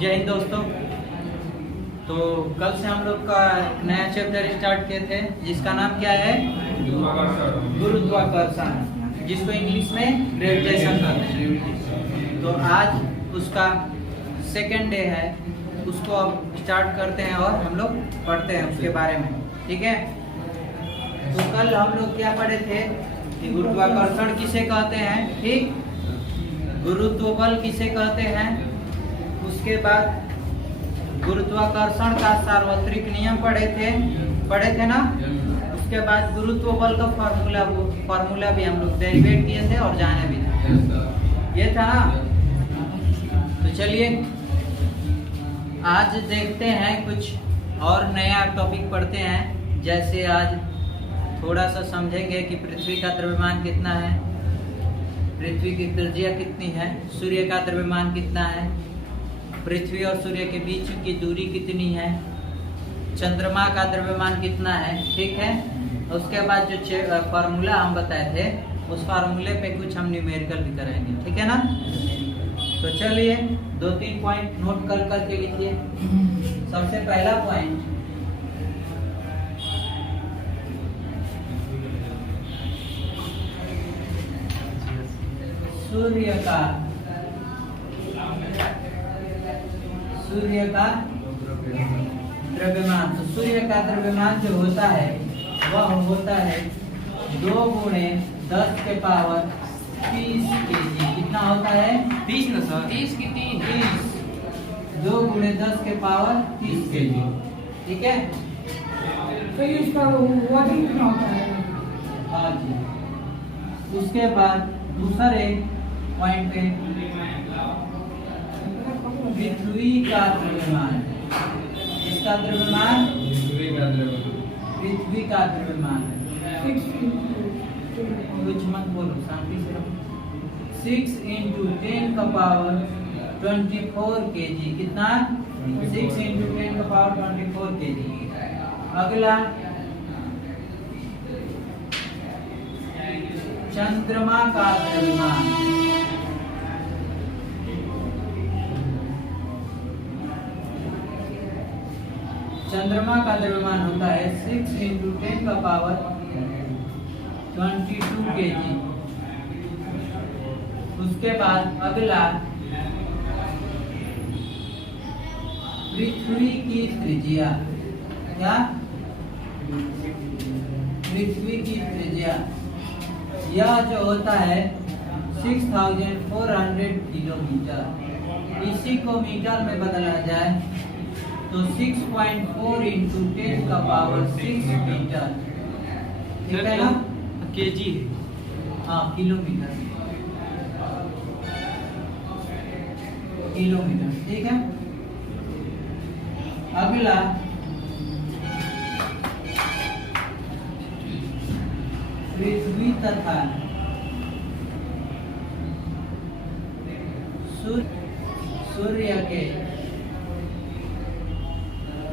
जय हिंद दोस्तों। तो कल से हम लोग का नया चैप्टर स्टार्ट किए थे जिसका नाम क्या है? गुरुत्वाकर्षण, जिसको इंग्लिश में ग्रेविटेशन कहते हैं। तो आज उसका सेकेंड डे है, उसको अब स्टार्ट करते हैं और हम लोग पढ़ते हैं उसके बारे में, ठीक है। तो कल हम लोग क्या पढ़े थे कि गुरुत्वाकर्षण किसे कहते हैं, ठीक, गुरुत्व बल किसे कहते हैं, उसके बाद गुरुत्वाकर्षण का सार्वत्रिक नियम पढ़े थे ना। उसके बाद गुरुत्व बल का फॉर्मूला भी हम लोग डेरिवेट किए थे और जाने भी थे, ये था ना। तो चलिए आज देखते हैं कुछ और नया टॉपिक पढ़ते हैं। जैसे आज थोड़ा सा समझेंगे कि पृथ्वी का द्रव्यमान कितना है, पृथ्वी की त्रिज्या कितनी है, सूर्य का द्रव्यमान कितना है, पृथ्वी और सूर्य के बीच की दूरी कितनी है, चंद्रमा का द्रव्यमान कितना है, ठीक है। उसके बाद जो फार्मूला हम बताए थे उस फार्मूले पे कुछ हम न्यूमेरिकल भी करेंगे, ठीक है ना। तो चलिए 2-3 पॉइंट नोट कर करके लिखिए। सबसे पहला पॉइंट, सूर्य का द्रव्यमान। तो सूर्य का द्रव्यमान जो होता है वह होता है 2 × 10 के पावर 30 kg। कितना होता है? 30 ना सर, 30 की 30। 2 × 10 के पावर 30 kg, ठीक है। तो इसका वजन कितना होता है? हाँ जी। उसके बाद दूसरे पॉइंट पे पृथ्वी का द्रव्यमान, इसका द्रव्यमान पृथ्वी का द्रव्यमान कुछ मत बोलो, शांति से रहो। 6 × 10 का पावर 24 kg। कितना? 6 × 10 का पावर 24 kg। अगला चंद्रमा का द्रव्यमान। चंद्रमा का द्रव्यमान होता है 6 × 10 का पावर 22 kg। उसके बाद अगला पृथ्वी की त्रिज्या। क्या? पृथ्वी की त्रिज्या, यह जो होता है 6400 किलोमीटर। इसी को मीटर में बदला जाए तो 6.4 × 10 का पावर 6 मीटर, ठीक है ना। केजी, हाँ, किलोमीटर, ठीक है। अगला पृथ्वी तथा सूर्य के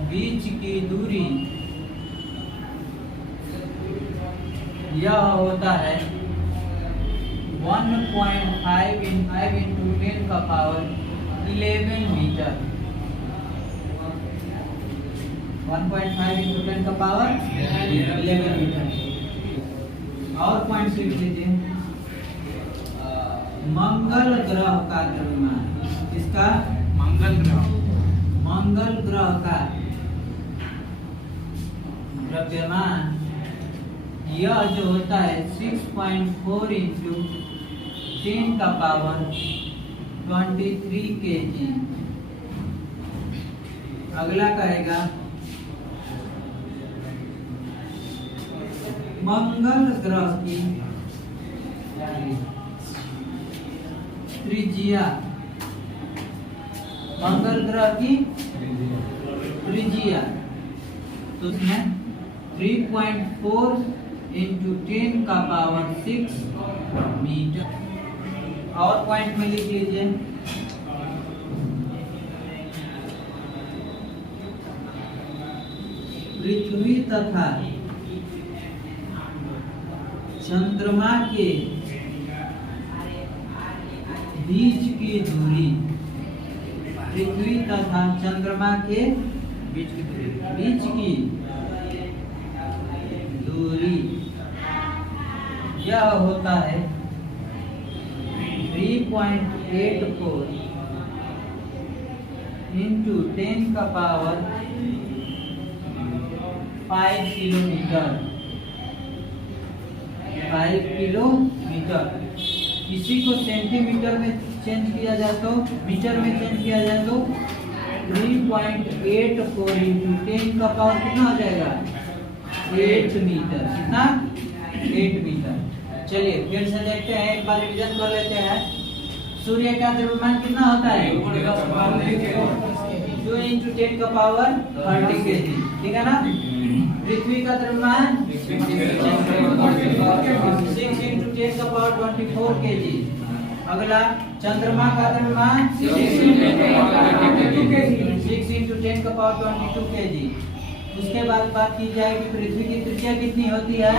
बीच की दूरी, यह होता है 1.5 × 5 × 10 का पावर 11 मीटर। 1.5 × 10 का पावर 11 मीटर। और पॉइंट लिख लीजिए। मंगल ग्रह का द्रव्यमान, इसका मंगल ग्रह का द्रव्यमान, यह जो होता है 6.4 × 10 का पावर 23 kg। अगला कहेगा मंगल ग्रह की त्रिज्या। मंगल ग्रह की त्रिज्या तो उसमें 3.4 × 10 का पावर 6 मीटर। और पॉइंट में लिख लीजिए। पृथ्वी तथा चंद्रमा के बीच की दूरी पृथ्वी तथा चंद्रमा के बीच की दूरी यह होता है 3.84 इंटू 10 का पावर 5 किलोमीटर। 5 किलोमीटर। इसी को सेंटीमीटर में चेंज किया जाए तो, मीटर में चेंज किया जाए तो 3.84 इंटू 10 का पावर कितना हो जाएगा? 8 मीटर। कितना? 8 मीटर। चलिए फिर से देखते हैं, एक बार रिवीजन कर लेते हैं। सूर्य का द्रव्यमान कितना होता है? 2 इंटू 10 का पावर 30 केजी। ठीक है ना? पृथ्वी का द्रव्यमान 6 इंटू 10 का पावर 24 केजी। अगला चंद्रमा का द्रव्यमान 6 इंटू 10 का पावर 22 केजी। उसके बाद बात की जाए कि पृथ्वी की त्रिज्या कितनी होती है?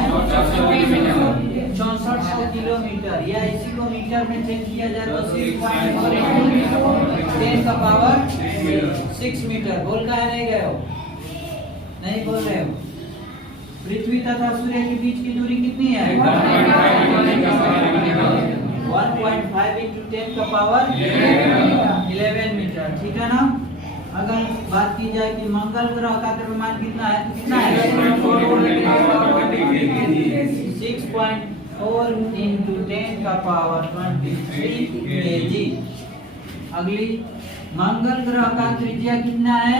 6400 किलोमीटर। या इसी को मीटर में चेंज किया जाए तो 6.4 इंटू 10 का पावर 6 मीटर। बोल का है? नहीं गए हो? नहीं बोल रहे हो? पृथ्वी तथा सूर्य के बीच की दूरी कितनी है? 1.5 इंटू 10 का पावर 11 मीटर। ठीक है ना? अगर बात की जाए कि मंगल ग्रह का द्रव्यमान कितना है? कितना है? 6.4 इंटू 10 का पावर 23 केजी। अगली मंगल ग्रह का त्रिज्या कितना है?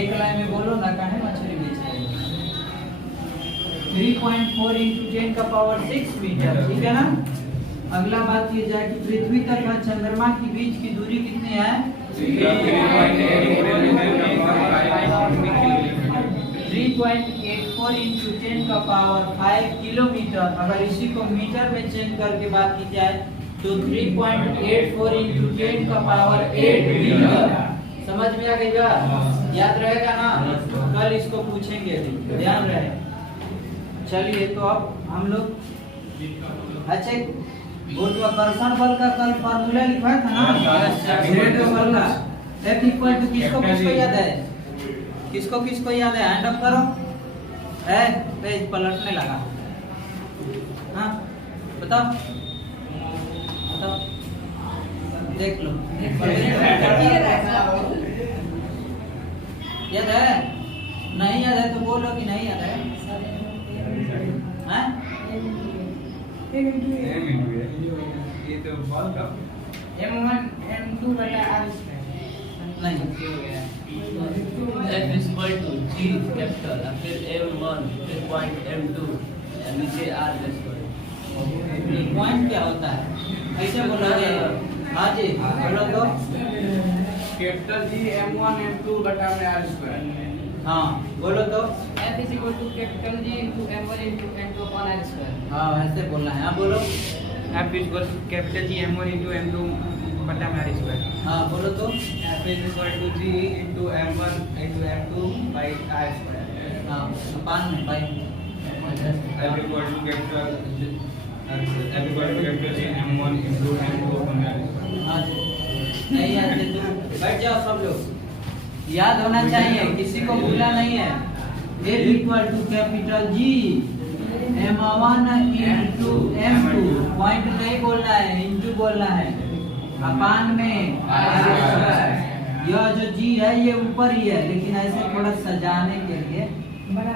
एक लाइन में बोलो ना, काहे मछली बेच रहे हो? 3.4 इंटू 10 का पावर 6 मीटर। ठीक है ना? अगला बात की जाए कि पृथ्वी तथा चंद्रमा के बीच की दूरी कितनी है? 3.84 इंटू 10 का पावर 5 किलोमीटर। अगर इसी को मीटर में चेंज करके बात की जाए तो 3.84 इंटू 10 का पावर 8 मीटर। समझ में आ गई बात? याद रहेगा ना? कल इसको पूछेंगे, ध्यान रहे। चलिए तो अब हम लोग अच्छा गुरुत्वाकर्षण बल का कल फार्मूला लिखा था ना? गुरुत्व बल का F इक्वल टू किसको किसको याद है? किसको किसको याद है? हैंड अप करो। पेज पलटने लगा। हाँ बताओ बताओ, देख लो। याद है? नहीं याद है तो बोलो कि नहीं याद है। हाँ? M1 M2 बटा R नहीं। F is equal to G capital, फिर M1, फिर point M2, नीचे R स्क्वायर। पॉइंट क्या होता है? कैसे बोलोगे? हाँ जी बोलो तो। कैपिटल जी M1 M2 बटा में R स्क्वायर। हाँ बोलो तो। F is equal to capital G into M1 into M2 upon R square. हाँ ऐसे बोलना है। हाँ बोलो। F is equal to capital G M1 into M2 बटा में R स्क्वायर। हाँ बोलो तो। F is equal to G into M1 into M2 by R square. हाँ पान में भाई। F equal to capital G M1 into M2 upon R square. हाँ जी। नहीं याद है तो बैठ जाओ सब लोग। याद होना चाहिए, किसी को भूला नहीं है। F equal to capital G M1 into M2। Point नहीं बोलना है, इंटू बोलना है। अपान में R स्क्वायर। यह जो G है ये ऊपर ही है, लेकिन ऐसे थोड़ा सजाने के लिए बना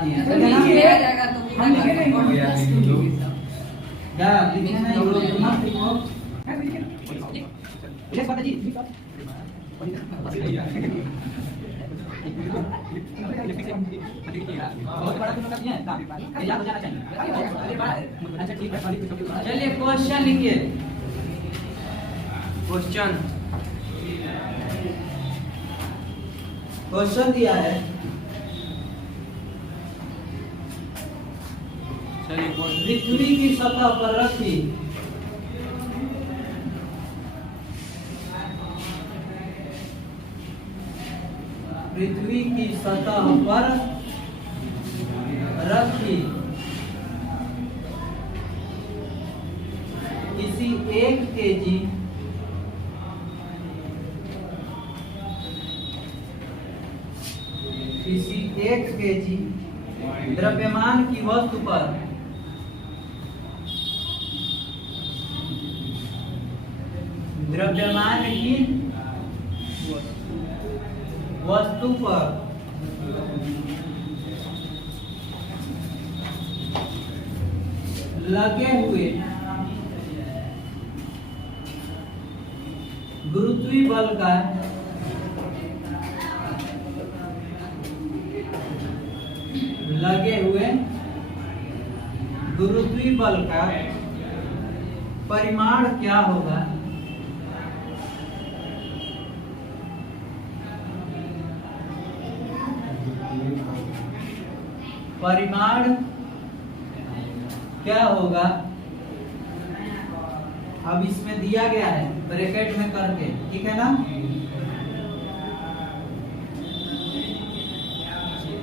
दिए। तो नीचे आ जाएगा तो हम लिखे नहीं। क्या लिखे नहीं? वो मत लिखो। ये पता जी बहुत बड़ा तुम करती हैं काम याद हो जाना चाहिए। अच्छा ठीक है, चलिए क्वेश्चन लिखिए। क्वेश्चन दिया है। चलिए पृथ्वी की सतह पर रखी पृथ्वी की सतह पर रखी किसी 1 kg द्रव्यमान की वस्तु पर लगे हुए गुरुत्वीय बल का परिमाण क्या होगा? अब इसमें दिया गया है ब्रैकेट में करके, ठीक है ना?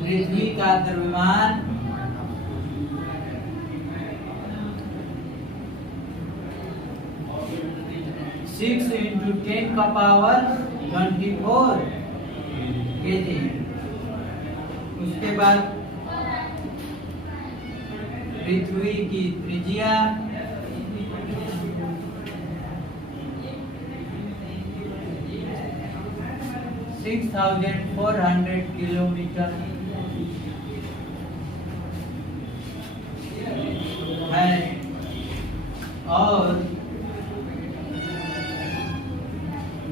पृथ्वी का द्रव्यमान 6 × 10⁻24 kg। उसके बाद पृथ्वी की त्रिज्या 6400 किलोमीटर है और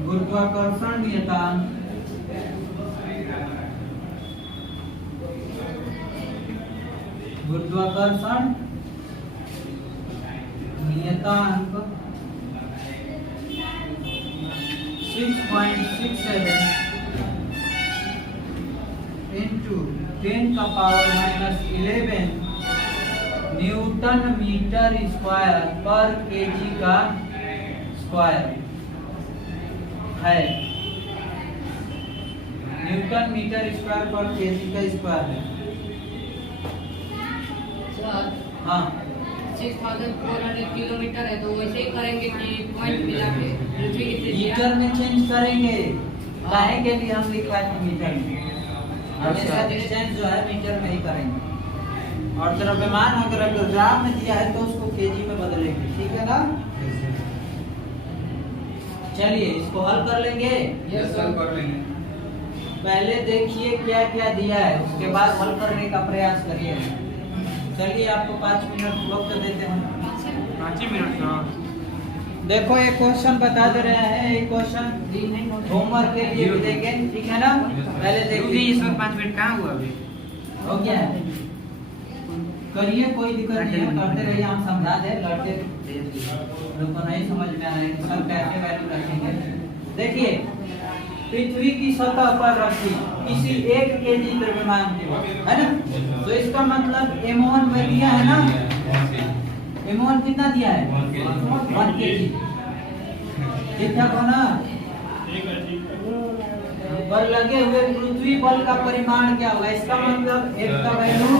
गुरुत्वाकर्षण नियतांक गुरुत्वाकर्षण नियतांक 6.67 into 10⁻⁻11 न्यूटन मीटर स्क्वायर पर केजी का स्क्वायर है। न्यूटन मीटर स्क्वायर पर केजी का स्क्वायर है। सर हाँ 6400 किलोमीटर है, तो वैसे ही करेंगे कि पॉइंट मिला के पृथ्वी की त्रिज्या मीटर में चेंज करेंगे। काहे के लिए हम लिखा है मीटर में? हमेशा डिस्टेंस जो है मीटर में ही करेंगे। और द्रव्यमान अगर ग्राम में दिया है तो उसको केजी में बदलेंगे, ठीक है ना? चलिए इसको हल कर लेंगे। यस सर, कर लेंगे। पहले देखिए क्या क्या दिया है, उसके बाद हल करने का प्रयास करिए। चलिए आपको 5 मिनट वक्त देते हैं। 5 मिनट। देखो ये क्वेश्चन बता दे रहे हैं। ये क्वेश्चन होमवर्क के लिए भी देंगे, ठीक है ना? पहले देखिए इसमें 5 मिनट कहाँ हुआ अभी? हो गया है, करिए, कोई दिक्कत नहीं है, करते रहिए। हम समझा दे, लड़के लोग को नहीं समझ में आ रहे हैं सब कैसे वैल्यू रखेंगे। देखिए पृथ्वी की सतह पर रखी किसी 1 केजी द्रव्यमान की, है ना? तो इसका मतलब m1 में दिया है ना? m1 कितना दिया है? 1 केजी। ठीक ठाक हो ना? पर लगे हुए पृथ्वी बल का परिमाण क्या होगा? इसका मतलब एक का वैल्यू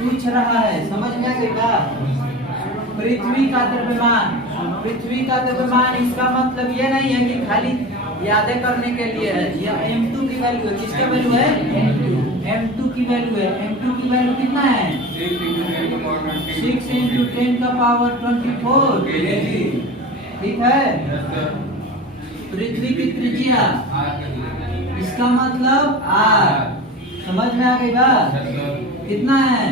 पूछ रहा है, समझ में आ गया? पृथ्वी का द्रव्यमान, इसका मतलब ये नहीं है कि खाली यादें करने के लिए है। यह m2 की वैल्यू है। किसका वैल्यू है? m2 की वैल्यू है। m2 की वैल्यू कितना है? 6 × 10⁻24 kg, ठीक है? पृथ्वी की त्रिज्या, इसका मतलब r, समझ में आ गई बात? कितना है?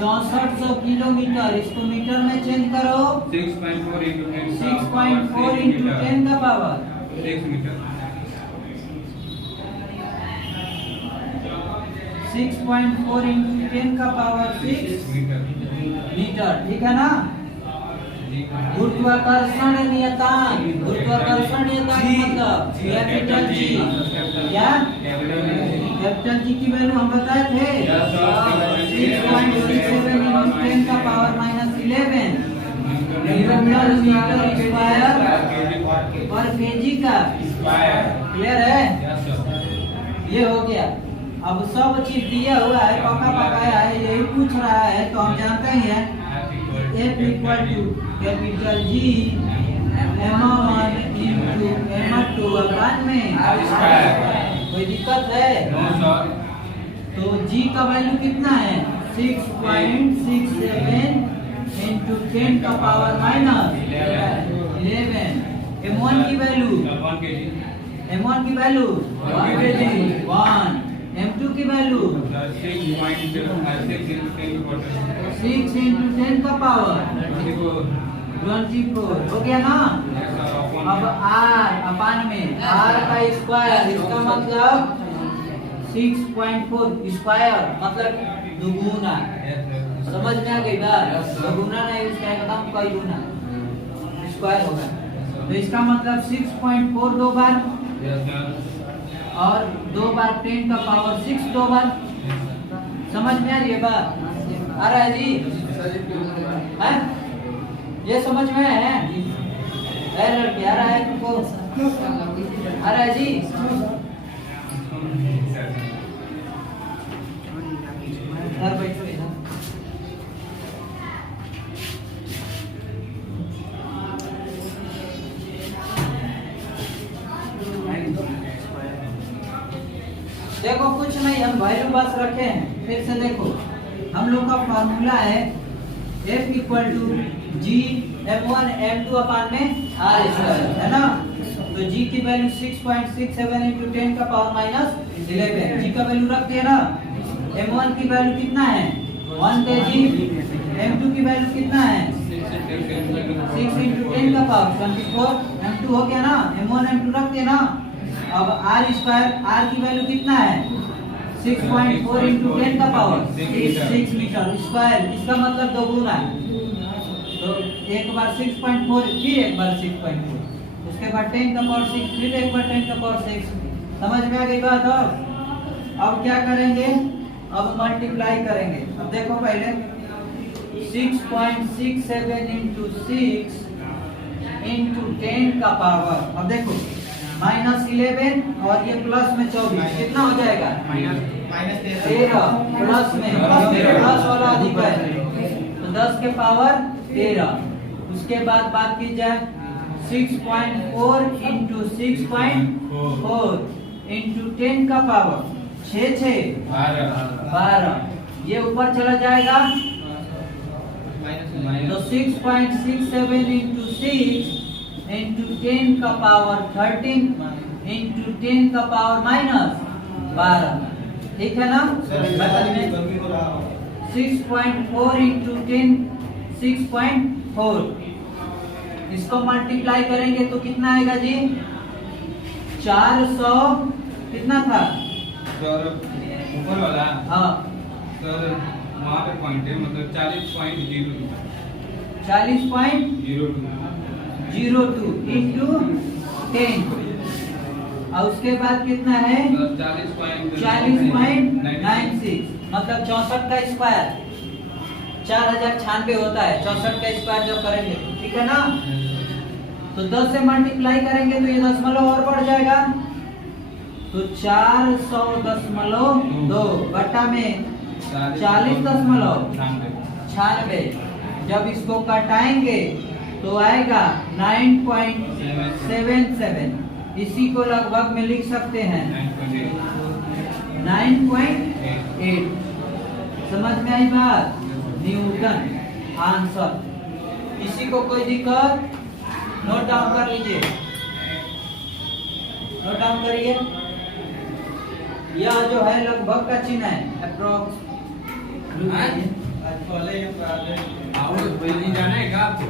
6400 किलोमीटर। इसको मीटर में चेंज करो। 6.4 × 6.4 × 10 का पावर 6 मीटर। 6.4 × 10 का पावर 6 मीटर, ठीक है ना? गुरुत्वाकर्षण नियतांक मतलब कैपिटल जी, क्या कैपिटल जी की वैल्यू हम बताए थे 6.67 × 10 का पावर -11 न्यूटन मीटर स्क्वायर पर केजी का स्क्वायर। क्लियर है? ये हो गया। अब सब चीज दिया हुआ है, पका पकाया है, यही पूछ रहा है तो हम जानते ही हैं F equal to capital G M1 into M2 अपन में कोई दिक्कत है? तो G का वैल्यू कितना है? 6.67 into 10 का पावर माइनस 11। M1 की वैल्यू 1 kg 1। M2 की वैल्यू 6 into 10 का पावर 24 हो गया ना। अब R अपान में R का स्क्वायर, इसका मतलब 6.4 स्क्वायर मतलब दुगुना। समझ में आ गई बात? दुगुना नहीं, इसका एकदम कई गुना स्क्वायर होगा। तो इसका मतलब 6.4 दो बार और 2 बार 10 का पावर 6 2 बार। समझ में आ रही है बात? आ रहा है जी? है? ये समझ में है? लड़की आ रहा है तुमको? आ रहा है जी? इधर बैठो इधर। देखो कुछ नहीं, हम वैल्यू बस रखे हैं। फिर से देखो, हम लोग का फॉर्मूला है F equal to G M1 M2 upon में R स्क्वायर, है ना। तो G की वैल्यू 6.67 into 10 का पावर माइनस 11। G का वैल्यू रख दिया ना। M1 की वैल्यू कितना है? 1 kg। M2 की वैल्यू कितना है? 6 into 10 का पावर 24। M2 हो गया ना। M1 M2 रख दिया ना। अब R स्क्वायर, R की वैल्यू कितना है? 6.4 into 10 का पावर 6 मीटर स्क्वायर। इसका मतलब दोगुना है। तो एक बार 6.4 फिर एक बार 6.4, उसके बाद 10 का पावर 6 फिर एक बार 10 का पावर 6। समझ में आ गई बात? अब क्या करेंगे? अब मल्टीप्लाई करेंगे। अब देखो पहले 6.67 into 6 into 10 का पावर। अब देखो माइनस 11 और ये प्लस में 24 कितना हो जाएगा? माइनस 13 प्लस में प्लस वाला अधिक है तो 10 के पावर 13। उसके बाद बात की जाए 6.4 into 6.4 into 10 का पावर 12। ये ऊपर चला जाएगा तो 6.67 into 6 into 10 का पावर 13 into 10 का पावर माइनस 12। ठीक है ना? 6.4 into 10 6.4। इसको मल्टीप्लाई करेंगे तो कितना आएगा जी? 400 कितना था? ऊपर वाला हाँ सर वहाँ पे पॉइंट है, मतलब 40.02 40.02 into 10 और उसके बाद कितना है? 40.96 मतलब 64 का स्क्वायर 4096 होता है। 64 का स्क्वायर जब करेंगे ठीक है ना। तो 10 से मल्टीप्लाई करेंगे तो ये दशमलव और बढ़ जाएगा तो 400.2 बटा में 40.96। जब इसको कटाएंगे तो आएगा 9.77। इसी को लगभग में लिख सकते हैं 9.8। समझ में आई बात? Newton answer. इसी को कोई दिक्कत? नोट डाउन कर लीजिए, नोट डाउन करिए। यह जो है लगभग का चिन्ह है अप्रोक्स। जाना है क्या आपको?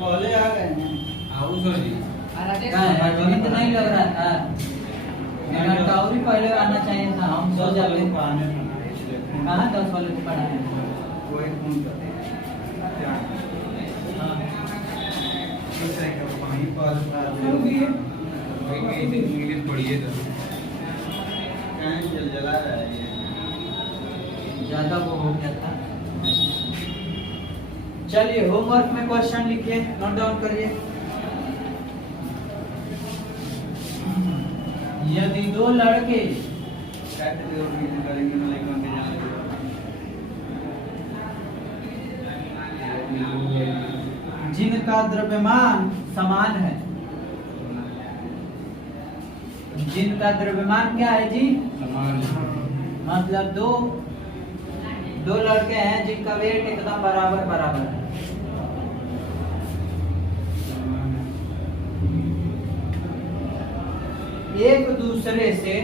पहले आ गए हैं। राजेश नहीं लग रहा था घंटा और भी पहले आना चाहिए था। हम सो जाते कहाँ 10 वाले को पढ़ा है। इंग्लिश पढ़िए तो जला रहा है ये। ज्यादा वो हो गया था। चलिए होमवर्क में क्वेश्चन लिखिए, नोट डाउन करिए। यदि दो लड़के जिनका द्रव्यमान समान है। जिनका द्रव्यमान क्या है जी? मतलब दो लड़के हैं जिनका वेट एकदम बराबर बराबर है। एक दूसरे से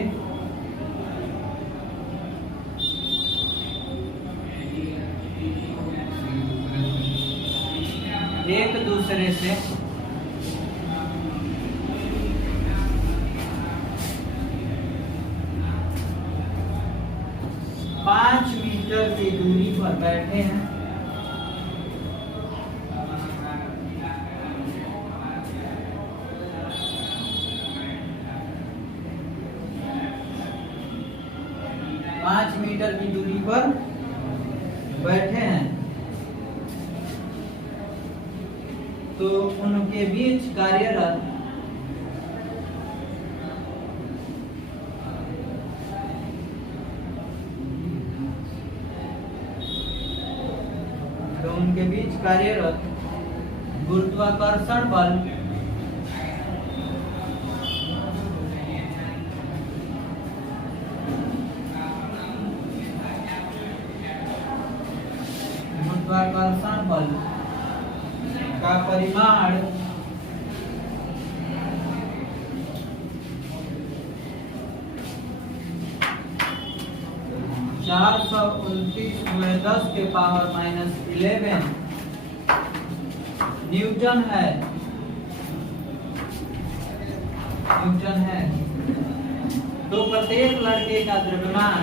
पाँच मीटर की दूरी पर बैठे हैं। पाँच मीटर की दूरी पर बैठे हैं तो उनके बीच कार्यरत गुरुत्वाकर्षण बल का परिमाण 429×10⁻11 न्यूटन है। तो प्रत्येक लड़के का द्रव्यमान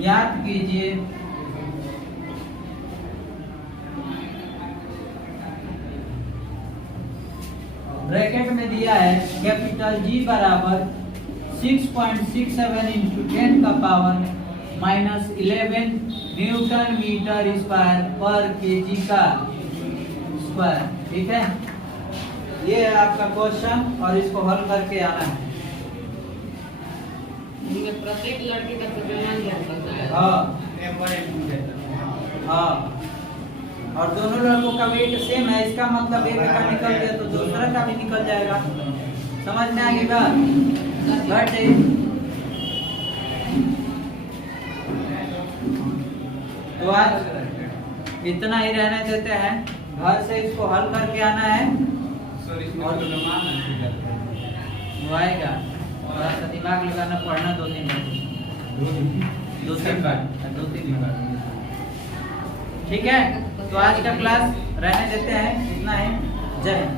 ज्ञात कीजिए। ब्रैकेट में दिया है कैपिटल G बराबर 6.67 × 10⁻11 न्यूटन मीटर स्क्वायर पर kg का स्क्वायर। ठीक है, ये है आपका क्वेश्चन और इसको हल करके आना है। इनमें प्रत्येक लड़के का द्रव्यमान ज्ञात करना है। हाँ, और दोनों लड़कों का वेट सेम है, इसका मतलब एक का निकल गया तो दूसरा का भी निकल जाएगा। समझ में आ गई बात? तो आज इतना ही रहने देते हैं। घर से इसको हल करके आना है और वो आएगा। थोड़ा सा दिमाग लगाना, पढ़ना 2-3 बार। ठीक है, तो आज का क्लास रहने देते हैं। इतना ही। जय हिंद।